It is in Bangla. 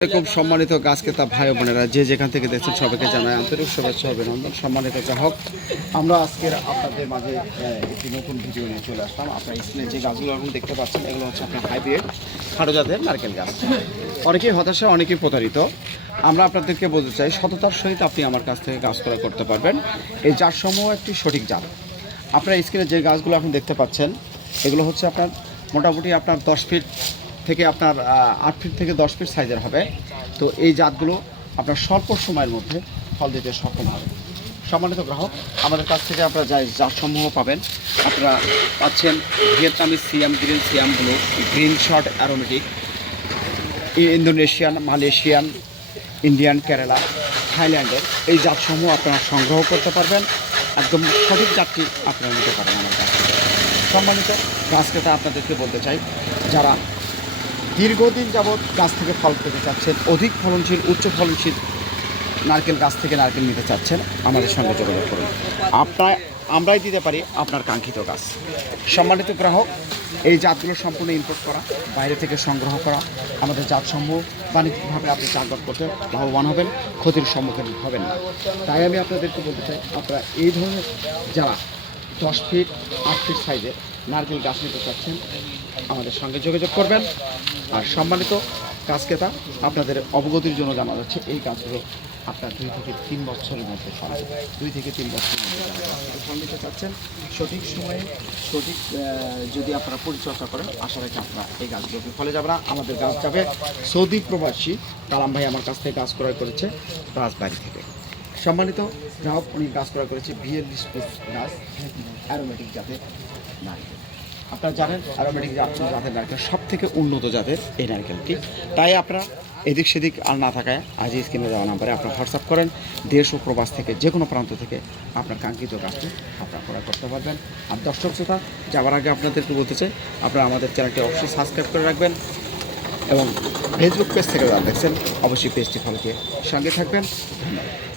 খুব সম্মানিত গাছ ক্রেতা ভাই বোনেরা যে যেখান থেকে দেখছেন সবাইকে জানাই আন্তরিক শুভেচ্ছা অভিনন্দন। সম্মানিত গ্রাহক, আমরা আজকের আপনাদের মাঝে একটি নতুন ভিডিও নিয়ে চলে আসলাম। আপনার স্ক্রিনে যে গাছগুলো এখন দেখতে পাচ্ছেন এগুলো হচ্ছে আপনার হাইব্রিড খাটো জাতের নারকেল গাছ। অনেকেই হতাশা, অনেকেই প্রতারিত। আমরা আপনাদেরকে বলতে চাই সততার সহিত আপনি আমার কাছ থেকে গাছ ক্রয় করতে পারবেন। এই জাতসমূহ একটি সঠিক জাত। আপনার স্ক্রিনে যে গাছগুলো এখন দেখতে পাচ্ছেন এগুলো হচ্ছে আপনার মোটামুটি আপনার 10 ফিট থেকে আপনার 8 ফিট থেকে 10 ফিট সাইজের হবে। তো এই জাতগুলো আপনার স্বল্প সময়ের মধ্যে ফল দিতে সক্ষম হবে। সম্মানিত গ্রাহক, আমাদের কাছ থেকে আপনারা জাতসমূহ পাবেন। আপনারা পাচ্ছেন ভিয়েতনামি Siam, green Siam blue, green short aromatic, Indonesian, Malaysian, Indian, Kerala, থাইল্যান্ডের এই জাতসমূহ আপনারা সংগ্রহ করতে পারবেন। একদম সঠিক জাতটি আপনারা নিতে পারেন আমার কাছ থেকে। সম্মানিত গাছ ক্রেতা, আপনাদেরকে বলতে চাই যারা দীর্ঘদিন যাবৎ গাছ থেকে ফল পেতে চাচ্ছেন, অধিক ফলনশীল, উচ্চ ফলনশীল নারকেল গাছ থেকে নারকেল নিতে চাচ্ছেন, আমাদের সঙ্গে যোগাযোগ করুন। আমরাই দিতে পারি আপনার কাঙ্ক্ষিত গাছ। সম্মানিত গ্রাহক, এই জাতগুলো সম্পূর্ণ ইম্পোর্ট করা, বাইরে থেকে সংগ্রহ করা। আমাদের জাতসমূহ বাণিজ্যিকভাবে আপনি চাষবাস করতে লাভবান হবেন, ক্ষতির সম্মুখীন হবেন না। তাই আমি আপনাদেরকে বলতে চাই, আপনারা এই ধরনের যারা 10 ফিট 8 ফিট সাইজের নারকেল গাছ নিতে চাচ্ছেন আমাদের সঙ্গে যোগাযোগ করবেন। আর সম্মানিত গাছ ক্রেতা, আপনাদের অবগতির জন্য জানা যাচ্ছে এই গাছগুলো আপনার 2 থেকে 3 বছরের মধ্যে ফল, 2 থেকে 3 বছরের মধ্যে ফল নিতে চাচ্ছেন। সঠিক সময়ে সঠিক যদি আপনারা পরিচর্যা করেন, আশা রাখি আপনারা এই গাছগুলোকে ফলে যাবে না। আমাদের গাছ যাবে সৌদি প্রবাসী কালাম ভাই আমার কাছ থেকে গাছ ক্রয় করেছে রাজবাড়ি থেকে। সম্মানিত গ্রাহক, উনি গাছ ক্রয় করেছে VL-20 গাছ, অ্যারোমেটিক জাতের নারকেল। আপনারা জানেন অ্যারোমেটিক জাতের নারকেল সব থেকে উন্নত জাতের এই নারকেলটি। তাই আপনারা এদিক সেদিক আর না থাকায় আজ স্ক্রিনে দেওয়া নাম্বারে আপনারা হোয়াটসঅ্যাপ করেন। দেশ ও প্রবাস থেকে যে কোনো প্রান্ত থেকে আপনার কাঙ্ক্ষিত গাছটি আপনারা ক্রয় করতে পারবেন। আর দর্শক শ্রোতা, যাওয়ার আগে আপনাদেরকে বলতে চাই, আপনারা আমাদের চ্যানেলটি অবশ্যই সাবস্ক্রাইব করে রাখবেন এবং ফেসবুক পেজ থেকে যারা দেখছেন অবশ্যই পেজটি ফলো দিয়ে সঙ্গে থাকবেন। ধন্যবাদ।